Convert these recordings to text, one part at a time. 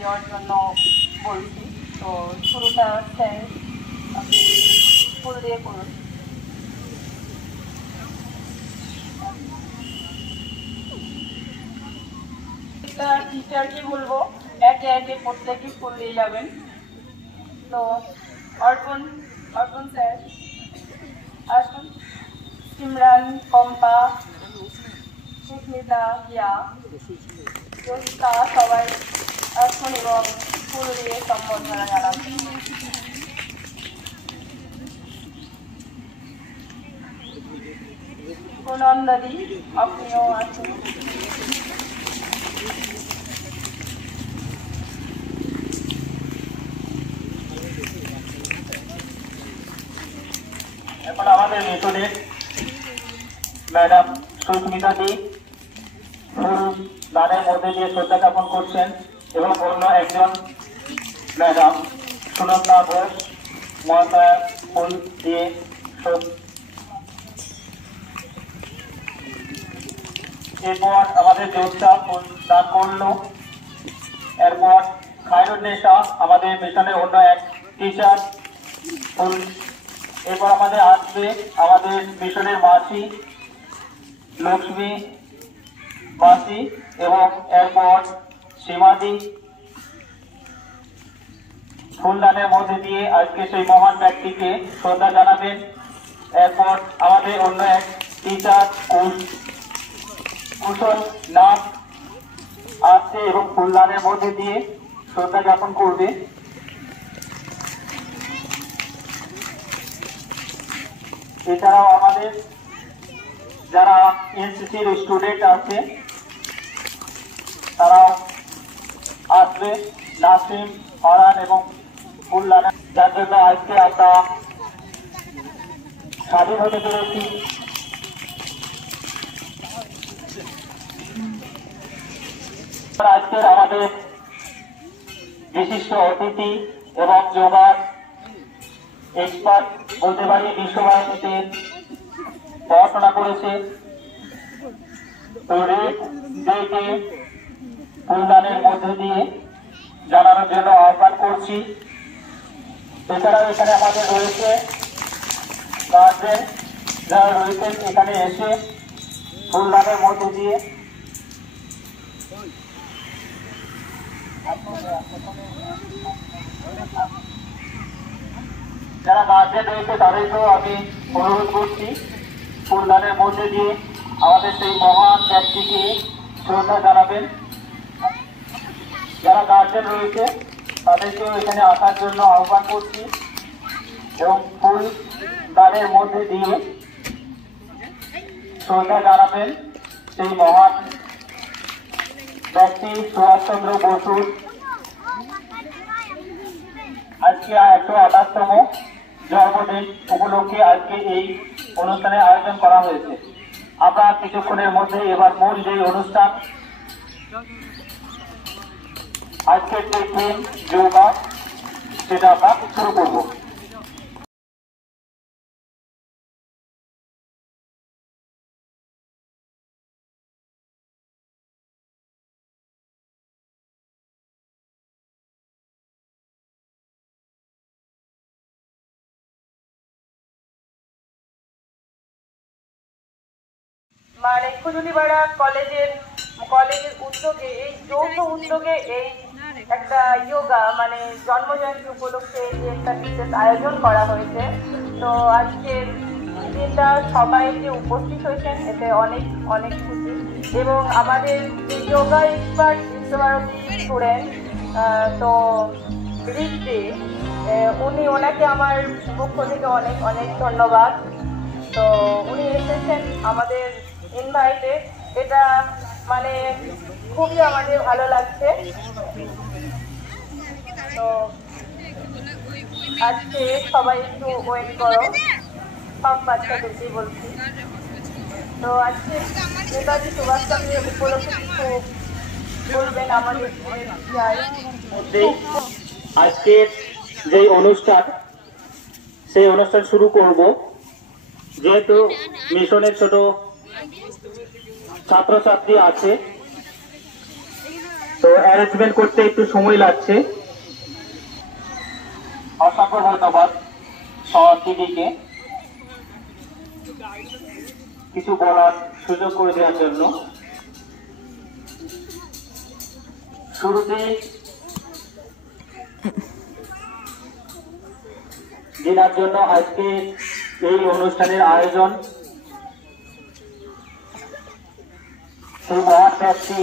দেওয়ার জন্য বলছি। তো শুরুটা স্যার আপনি ফুল দিয়ে করুন। টিচারকে বলবো একে একে প্রত্যেকে ফুল দিয়ে যাবেন। তো অর্পণ অর্পণ স্যার আসুন, সিমরান, কম্পা, সুস্মিতা, ইয়া, জোস্তা সবাই আসুন এবং ফুল দিয়ে সম্বর্ধনা জানাবেন। সুনন্দাদি আপনিও আসুন। এখন আমাদের মিশনের ম্যাডাম সুস্মিতা দি ফুল দানের মধ্যে দিয়ে শ্রদ্ধা জ্ঞাপন করছেন এবং অন্য একজন ম্যাডাম সুনন্দা ঘোষ মহাশয়া ফুল দিয়ে এরপর আমাদের যোদ্ধা ফুল দান করল। এরপর খায়রুন্নেসা আমাদের মিশনের অন্য এক টিচার ফুল। এরপর আমাদের আসবে আমাদের মিশনের মাসি লক্ষ্মী মাসি এবং এরপর সীমাদি ফুলদানের মধ্যে দিয়ে আজকে সেই মহান ব্যক্তিকে শ্রদ্ধা জানাবেন। এরপর আমাদের অন্য এক টিচার কুশল নাম আসছে এবং ফুলদানের মধ্যে দিয়ে শ্রদ্ধা জ্ঞাপন করবে। এছাড়াও আমাদের যারা এনসিসির স্টুডেন্ট আছে তারাও আসবে, নাসিম, ফরহান এবং ফুলদানা, যার জন্য আজকে আমরা স্বাধীন হতে পেরেছি। আজকের আমাদের বিশিষ্ট অতিথি এবং যোগার এক্সপার্ট বলতে পারি, বিশ্বভারতীতে পড়াশোনা করেছে, ফুলদানের মধ্যে দিয়ে জানানোর জন্য আহ্বান করছি। এছাড়াও এখানে আমাদের রয়েছে গার্জেন যারা রয়েছেন, এখানে এসে ফুলদানের মধ্যে দিয়ে যারা গার্জেন রয়েছে তাদেরকেও আমি অনুরোধ করছি ফুলদানের মধ্যে দিয়ে আমাদের সেই মহান ব্যক্তিকে শ্রদ্ধা জানাবেন। যারা গার্জেন রয়েছে তাদেরকেও এখানে আসার জন্য আহ্বান করছি এবং ফুলদানের মধ্যে দিয়ে শ্রদ্ধা জানাবেন সেই মহান ব্যক্তি সুভাষচন্দ্র বসুর আজকে 128তম জন্মদিন উপলক্ষে আজকে এই অনুষ্ঠানের আয়োজন করা হয়েছে। আমরা কিছুক্ষণের মধ্যে এবার মূল যে অনুষ্ঠান আজকের যে থিম যোগা সেটা আমরা শুরু করব। মানে খুজুলিপাড়া কলেজের উদ্যোগে, এই যৌথ উদ্যোগে এই একটা যোগা মানে জন্মজয়ন্তী উপলক্ষে যে একটা বিশেষ আয়োজন করা হয়েছে। তো আজকের দিনটা সবাই যে উপস্থিত হয়েছেন এতে অনেক অনেক খুশি। এবং আমাদের যে যোগা এক্সপার্ট বিশ্বভারতী স্টুডেন্ট তো রিক্তি, ওনাকে আমার পক্ষ থেকে অনেক অনেক ধন্যবাদ। তো উনি এসেছেন আমাদের ইনভাইটে, এটা মানে খুবই আমাদের ভালো লাগছে। তো আজকে সবাই একটু ওয়েট করো, সব বাচ্চাদেরকে বলছি। তো আজকে নেতাজি সুভাষচন্দ্র উপলক্ষে কিছু বলবেন আমাদের আজকের যে অনুষ্ঠান সেই অনুষ্ঠান শুরু করব। যেহেতু মিশনের ছোট ছাত্রছাত্রী আছে তো অ্যারেঞ্জমেন্ট করতে একটু সময় লাগছে। অসংখ্য ধন্যবাদ দিদিকে কিছু বলার সুযোগ করে দেওয়ার জন্য। শুরুতে যেনার জন্য আজকে এই অনুষ্ঠানের আয়োজন, সেই মহান ব্যক্তি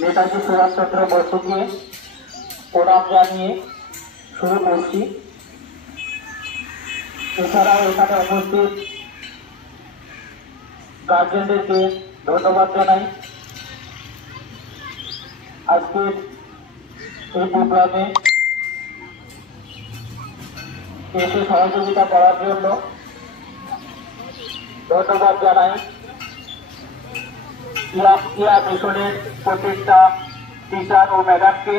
নেতাজি সুভাষচন্দ্র বসুকে প্রণাম জানিয়ে শুরু করছি। এছাড়াও এখানে উপস্থিত গার্জেনদেরকে ধন্যবাদ জানাই আজকের এই প্রোগ্রামে এসে সহযোগিতা করার জন্য। ধন্যবাদ জানাই ক্রিয়া মিশনের প্রত্যেকটা টিচার ও ম্যাডামকে,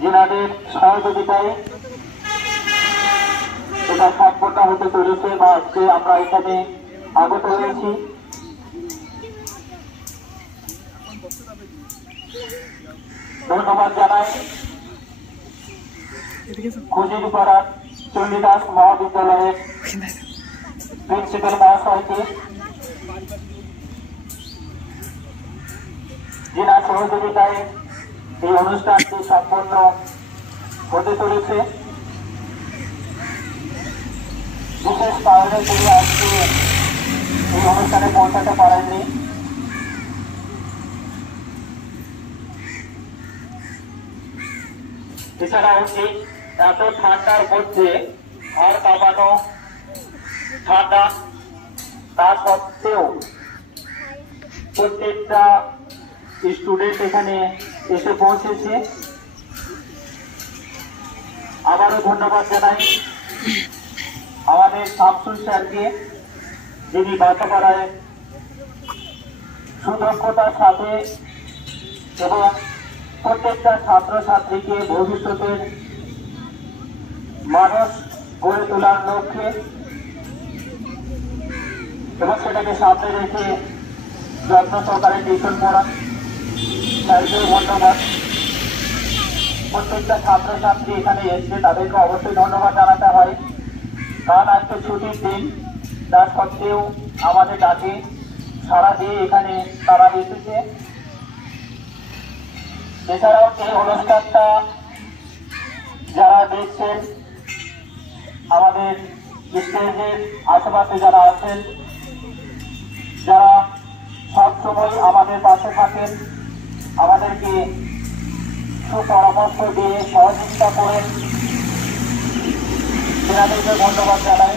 যেনাদের সহযোগিতায় এটা সম্পন্ন হতে চলেছে বা আজকে আমরা এখানে আগত হয়েছি। ধন্যবাদ জানাই খুজিরপাড়া চণ্ডীদাস মহাবিদ্যালয়ের প্রিন্সিপাল মহাশয়কে, যিনার সহযোগিতায় এই অনুষ্ঠানটি সম্পন্ন হতে চলেছে। বিশেষ কারণে তিনি আজকে এই অনুষ্ঠানে পৌঁছাতে পারেননি। এছাড়াও এই এত ঠান্ডার মধ্যে ঘর কাঁপানো ঠান্ডা, তা সত্ত্বেও প্রত্যেকটা স্টুডেন্ট এখানে এসে পৌঁছেছে। আবারও ধন্যবাদ জানাই আমাদের শামসুল স্যারকে, যিনি বাঁচাপাড়ায় সুদক্ষতার সাথে এবং প্রত্যেকটা ছাত্রছাত্রীকে ভবিষ্যতের মানুষ গড়ে তোলার লক্ষ্যে এবং সেটাকে সামনে রেখে যত্ন সহকারে টিউশন পড়ান। স্যারকেও ধন্যবাদ। প্রত্যেকটা ছাত্রছাত্রী এখানে এসছে, তাদেরকে অবশ্যই ধন্যবাদ জানাতে হয়, কারণ আজকে ছুটির দিন, তা সত্ত্বেও আমাদের ডাকে সাড়া দিয়ে এখানে তারা এসেছে। এছাড়াও এই অনুষ্ঠানটা যারা দেখছেন, আমাদের স্টেজের আশেপাশে যারা আছেন, যারা সবসময় আমাদের পাশে থাকেন, আমাদেরকে সুপরামর্শ দিয়ে সহযোগিতা করেন, সেনাদেরকে ধন্যবাদ জানাই।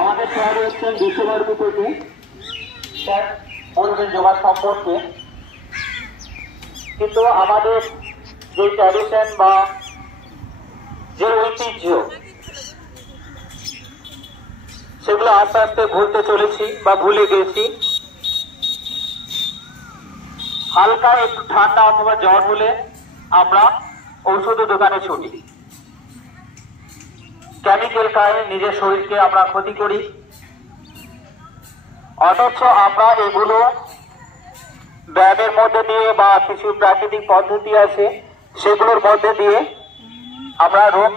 আমাদের শহরে হচ্ছেন বিশ্বভারতী থেকে, স্যার বলবেন যোগার সম্পর্কে, কিন্তু আমাদের যে ট্র্যাডিশন বা যে ঐতিহ্য, সেগুলো আস্তে আস্তে ভুলতে চলেছি বা ভুলে গেছি। হালকা একটু ঠান্ডা অথবা জ্বর হলে আমরা ঔষধ দোকানে ছুটি, কেমিক্যাল খাই, নিজের শরীরকে আমরা ক্ষতি করি। অথচ আমরা এগুলো ব্যায়ামের মধ্যে দিয়ে বা কিছু প্রাকৃতিক পদ্ধতি আছে, সেগুলোর মধ্যে দিয়ে আমরা রোগ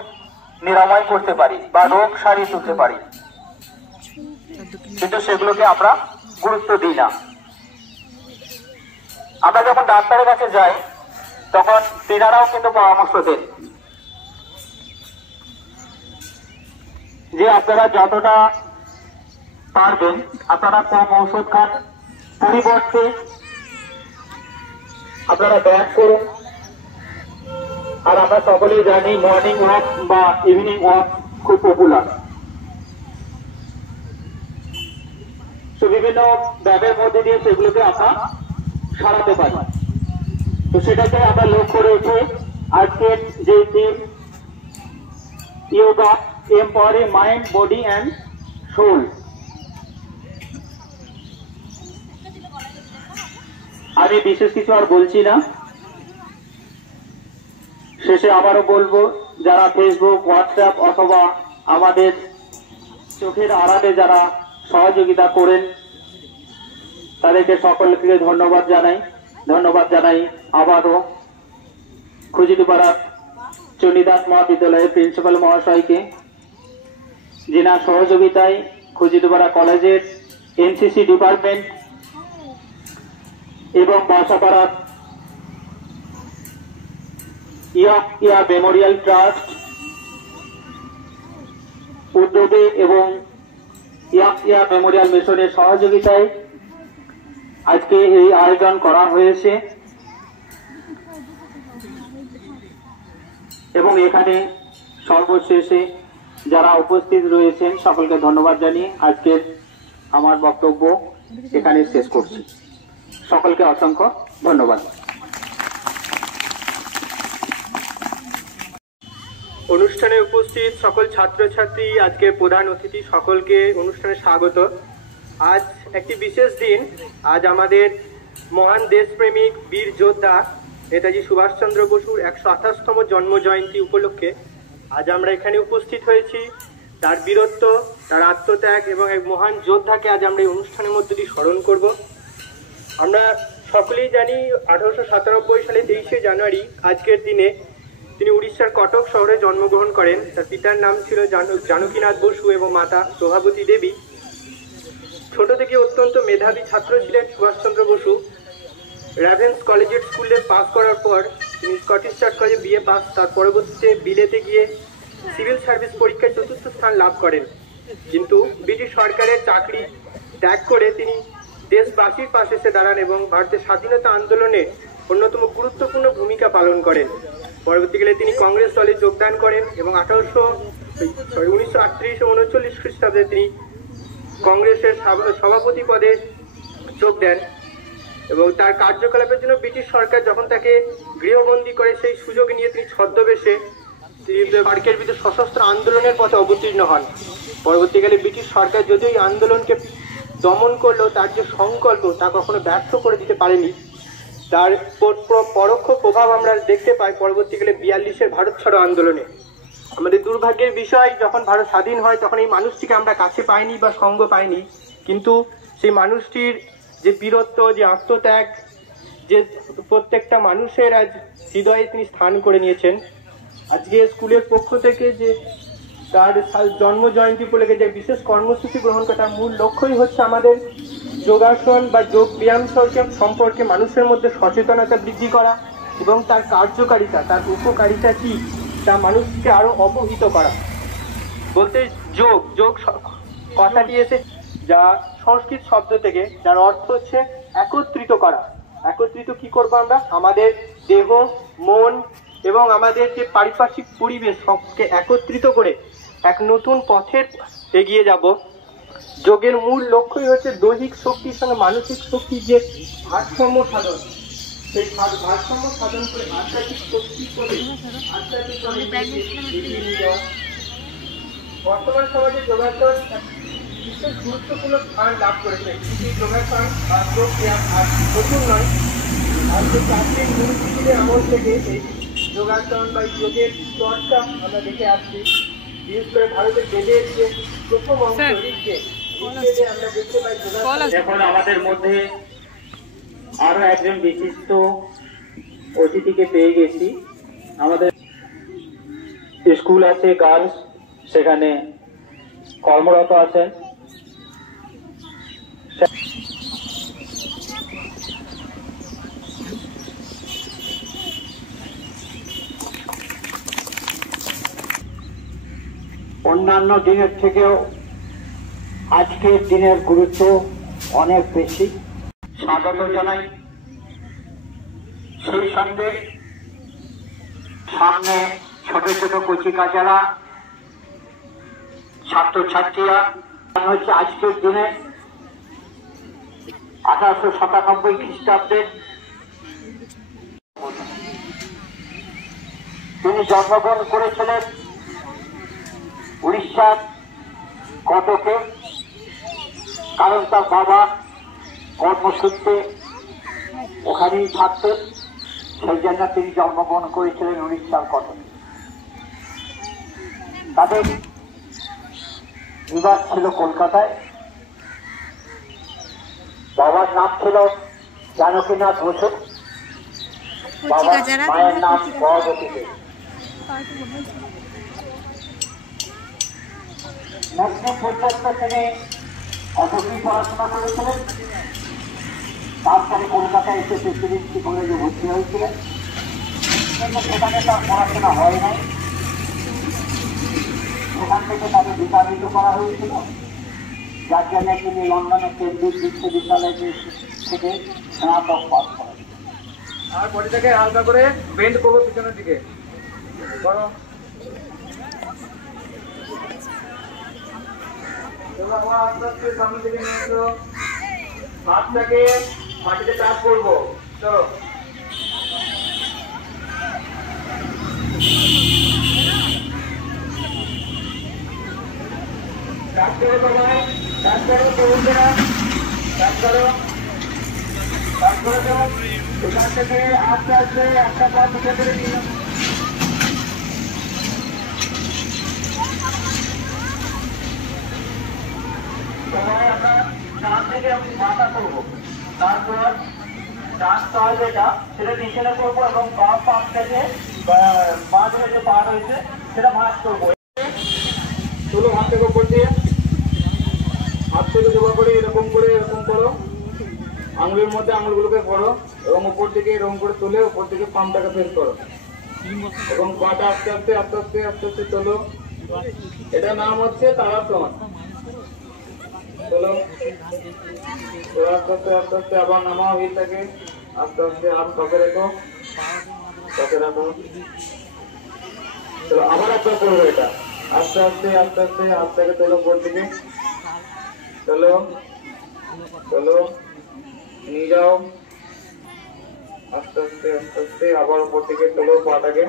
নিরাময় করতে পারি বা রোগ সারিয়ে তুলতে পারি, কিন্তু সেগুলোকে আমরা গুরুত্ব দিই না। আমরা যখন ডাক্তারের কাছে যাই, তখন তেনারাও কিন্তু পরামর্শ দেন যে আপনারা যতটা পারবেন আপনারা কম ঔষধ খান, পরিবর্তে আপনারা ব্যায়াম করুন। আর আমরা সকলেই জানি মর্নিং ওয়াক বা ইভিনিং ওয়াক খুব পপুলার। তো বিভিন্ন ব্যায়ামের মধ্যে দিয়ে সেগুলোকে আমরা সারাতে পারি। তো সেটাকে আমরা লক্ষ্য রেখে আজকের যে team yoga empowering mind, body and soul, আমি বিশেষ কিছু আর বলছি না। শেষে আবারও বলবো, যারা ফেসবুক, হোয়াটসঅ্যাপ অথবা আমাদের চোখের আড়ালে যারা সহযোগিতা করেন তাদেরকে সকলকে ধন্যবাদ জানাই আবারও খুজিডিপাড়া চণ্ডীদাস মহাবিদ্যালয়ের প্রিন্সিপাল মহাশয়কে, যিনার সহযোগিতায় খুজিডিপাড়া কলেজের এনসিসি ডিপার্টমেন্ট এবং বাসাপাড়া ইয়া মেমোরিয়াল ট্রাস্ট উদ্যোগে এবং ইয়া মেমোরিয়াল মিশনের সহযোগিতায় আজকে এই আয়োজন করা হয়েছে এবং এখানে সর্বশেষে যারা উপস্থিত রয়েছেন সকলকে ধন্যবাদ জানিয়ে আজকের আমার বক্তব্য এখানে শেষ করছি। সকলকে অসংখ্য ধন্যবাদ। অনুষ্ঠানে উপস্থিত সকল ছাত্রছাত্রী, আজকে প্রধান অতিথি, সকলকে অনুষ্ঠানে স্বাগত। আজ একটি বিশেষ দিন। আজ আমাদের মহান দেশপ্রেমিক বীর যোদ্ধা নেতাজি সুভাষচন্দ্র বসুর 128তম জন্ম জয়ন্তী উপলক্ষে আজ আমরা এখানে উপস্থিত হয়েছি। তার বীরত্ব, তার আত্মত্যাগ এবং এক মহান যোদ্ধাকে আজ আমরা এই অনুষ্ঠানের মধ্যে দিয়ে স্মরণ করব। আমরা সকলেই জানি 1897 সালে 23শে জানুয়ারি আজকের দিনে তিনি উড়িষ্যার কটক শহরে জন্মগ্রহণ করেন। তার পিতার নাম ছিল জানকীনাথ বসু এবং মাতা প্রভাবতী দেবী। ছোট থেকে অত্যন্ত মেধাবী ছাত্র ছিলেন সুভাষচন্দ্র বসু। র্যাভেন্স কলেজিয়েট স্কুলে পাস করার পর তিনি স্কটিশ চার্চ কলেজে বিএ পাস, তার পরবর্তীতে বিলেতে গিয়ে সিভিল সার্ভিস পরীক্ষায় 4র্থ স্থান লাভ করেন। কিন্তু ব্রিটিশ সরকারের চাকরি ত্যাগ করে তিনি দেশবাসীর পাশে এসে দাঁড়ান এবং ভারতের স্বাধীনতা আন্দোলনে অন্যতম গুরুত্বপূর্ণ ভূমিকা পালন করেন। পরবর্তীকালে তিনি কংগ্রেস দলে যোগদান করেন এবং 1938 ও 1939 খ্রিস্টাব্দে তিনি কংগ্রেসের সভাপতি পদে যোগ দেন এবং তার কার্যকলাপের জন্য ব্রিটিশ সরকার যখন তাকে গৃহবন্দী করে সেই সুযোগ নিয়ে তিনি ছদ্মবেশে সরকারের বিরুদ্ধে সশস্ত্র আন্দোলনের পথে অবতীর্ণ হন। পরবর্তীকালে ব্রিটিশ সরকার যদিও এই আন্দোলনকে দমন করলেও তার যে সংকল্প তা কখনো ব্যর্থ করে দিতে পারেনি। তার পরোক্ষ প্রভাব আমরা দেখতে পাই পরবর্তীকালে 42-এর ভারত ছাড়ো আন্দোলনে। আমাদের দুর্ভাগ্যের বিষয়, যখন ভারত স্বাধীন হয় তখন এই মানুষটিকে আমরা কাছে পাইনি বা সঙ্গ পাইনি, কিন্তু সেই মানুষটির যে বীরত্ব, যে আত্মত্যাগ, যে প্রত্যেকটা মানুষের আজ হৃদয়ে তিনি স্থান করে নিয়েছেন। আজকে স্কুলের পক্ষ থেকে যে তার জন্ম জয়ন্তী উপলক্ষে যে বিশেষ কর্মসূচি গ্রহণ করে তার মূল লক্ষ্যই হচ্ছে আমাদের যোগাসন বা যোগ ব্যায়াম সম্পর্কে মানুষের মধ্যে সচেতনতা বৃদ্ধি করা এবং তার কার্যকারিতা, তার উপকারিতা কি তা মানুষকে আরো অবহিত করা। বলতে যোগ কথাটি এসে যা সংস্কৃত শব্দ থেকে, যার অর্থ হচ্ছে একত্রিত করা। একত্রিত কি করবো আমরা? আমাদের দেহ, মন এবং আমাদের যে পারিপার্শ্বিক পরিবেশ সবকে একত্রিত করে এক নতুন পথের এগিয়ে যাব। যোগের মূল লক্ষ্যই হচ্ছে দৈহিক শক্তির সঙ্গে মানসিক শক্তির যে ভারসাম্য সাধন, সেই ভারসাম্য সাধন করে আধ্যাত্মিক শক্তি করে বর্তমান সমাজে যোগাসন বিশেষ গুরুত্বপূর্ণ স্থান লাভ করেছে। এই যোগাসন বা যোগ ব্যায়াম আর নতুন নয়, আর যে প্রাচীন গুরুজীদের আমল থেকে এই যোগাসন বা যোগের চর্চা আমরা দেখে আসছি। বিশেষ করে ভারতের বেদের যে প্রথম অংশ ঋগ্বেদে আমরা দেখতে পাই এখন আমাদের মধ্যে আরো একজন বিশিষ্ট অতিথিকে পেয়ে গেছি। আমাদের স্কুল আছে গার্লস, সেখানে কর্মরত আছেন। অন্যান্য দিনের থেকেও আজকের দিনের গুরুত্ব অনেক বেশি। স্বাগত জানাই। সেই সঙ্গে সামনে ছোট ছোট কচি কাচারা, ছাত্রছাত্রীরা হচ্ছে আজকের দিনে 1897 খ্রিস্টাব্দে তিনি জন্মগ্রহণ করেছিলেন উড়িষ্যার কটকে। কারণ তার বাবা কর্মসূত্রে ওখানেই থাকতেন, সেই জন্য তিনি জন্মগ্রহণ করেছিলেন উড়িষ্যার কটকে। তাদের নিবাস ছিল কলকাতায়। বাবার নাম ছিল জানকীনাথ বসু, বাবার মায়ের নাম ভগবতী দেবী। মেদিনীপুর পর্যন্ত তিনি অটোগ্রি পড়াশোনা করেছিলেন। তারপরে কলকাতায় এসে প্রেসিডেন্সি কলেজে ভর্তি হয়েছিলেন, কিন্তু সেখানে তার পড়াশোনা হয় নাই। সেখান থেকে তাকে বিতাড়িত করা হয়েছিল, যার জন্য তিনি লন্ডনে কেমব্রিজ বিশ্ববিদ্যালয় থেকে স্নাতক পাস করেন। আর বডিটাকে হালকা করে বেন্ড করবো পিছনের দিকে, করো। আস্তে আস্তে সামনে দিকে নিয়ে এসো, হাতটাকে মাটিতে টাচ করবো। চলো, টাচ করো সবাই, টাচ করো, চলবে না, টাচ করো, টাচ করে দাও। এখান থেকে আস্তে আস্তে একটা পা পিছিয়ে করে নিয়ে যাও। সবাই আমরা ডান থেকে আমি মাথা করবো, তারপর ডান পা যেটা সেটা নিচে করবো এবং বাম পাশ থেকে পা ধরে যে পা রয়েছে সেটা ভাঁজ করবো। চলো, হাত থেকে উপর দিয়ে, হাত থেকে জোগাড় করে এরকম করো, আঙুলের মধ্যে আঙুলগুলোকে পড়ো এবং উপর থেকে এরকম করে তুলে উপর থেকে পামটাকে ফেস করো এবং পাটা আস্তে আস্তে আস্তে আস্তে আস্তে আস্তে তোলো। এটার নাম হচ্ছে তারাসন। চলো, আস্তে আস্তে আস্তে আস্তে আবার নামাও, হিল থাকে আস্তে আস্তে, হাত পকে রেখো, পকে রাখো। চলো, আবার একটা করবো এটা, আস্তে আস্তে আস্তে আস্তে হাতটাকে তোলো উপর দিকে, চলো চলো, নিয়ে যাও আস্তে আস্তে আস্তে আস্তে, আবার উপর দিকে তোলো পাটাকে,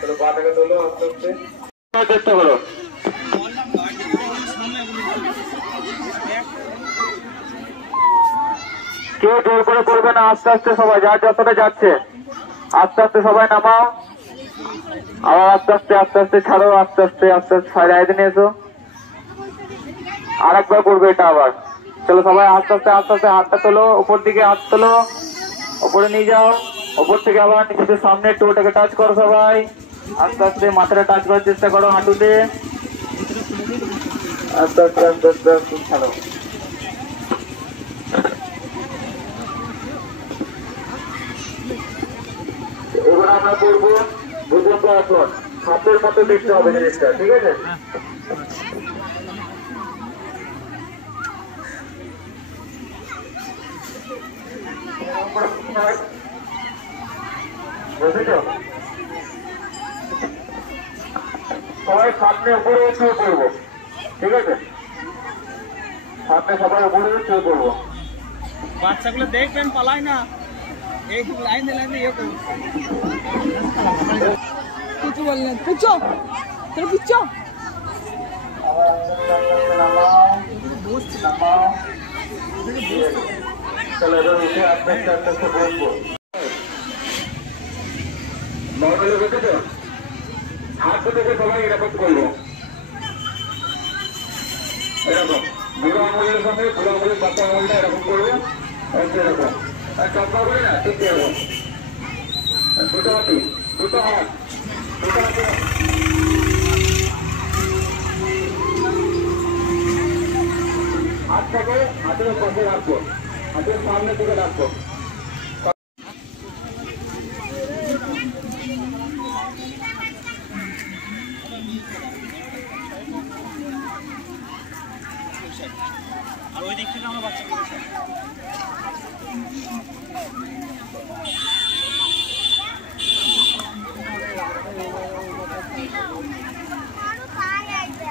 চলো পাটাকে তোলো আস্তে আস্তে, চেষ্টা করো। কেউ জোর করে করবে না, আস্তে আস্তে সবাই যার যতটা যাচ্ছে আস্তে আস্তে সবাই নামাও, আবার আস্তে আস্তে আস্তে আস্তে ছাড়ো, আস্তে আস্তে আস্তে আস্তে সাইডে নিয়ে এসো। আর একবার করবে এটা আবার। চলো সবাই আস্তে আস্তে আস্তে আস্তে হাতটা তোলো, উপর দিকে হাত তোলো, উপরে নিয়ে যাও, উপর থেকে আবার নিজেদের সামনে টোটাকে টাচ করো সবাই, আস্তে আস্তে মাথাটা টাচ করার চেষ্টা করো হাঁটুতে, আস্তে আস্তে আস্তে আস্তে আস্তে ছাড়ো। এবার আমরা করবো ভুজঙ্গাসন, হাতের মতো দেখতে হবে জিনিসটা, ঠিক আছে? সবাই সামনে উপরে শুয়ে পড়বো, ঠিক আছে? সামনে সবাই উপরে শুয়ে পড়বো। বাচ্চাগুলো দেখবেন পালায় না, এই লাইনে লাইনে ইয়ে করুন। কিছু বললেন, পিছো তোর পিছো, চলো এবার উঠে আস্তে আস্তে আস্তে আস্তে বসবো। নর্মালি বসে তো হাত থেকে সবাই এরকম করবো, এরকম বুড়ো আঙুলের সঙ্গে বুড়ো আঙুলের বাচ্চা আঙুলটা এরকম করবো, এরকম আর চপ্পা করে না, ঠিক এরকম দুটো হাতি, দুটো হাত, দুটো হাতে হাত থেকে হাতের পাশে রাখবো, হাতের সামনে থেকে রাখবো। আর ওই দিক থেকে আমরা বাচ্চাগুলো আরো পায়ে আইছে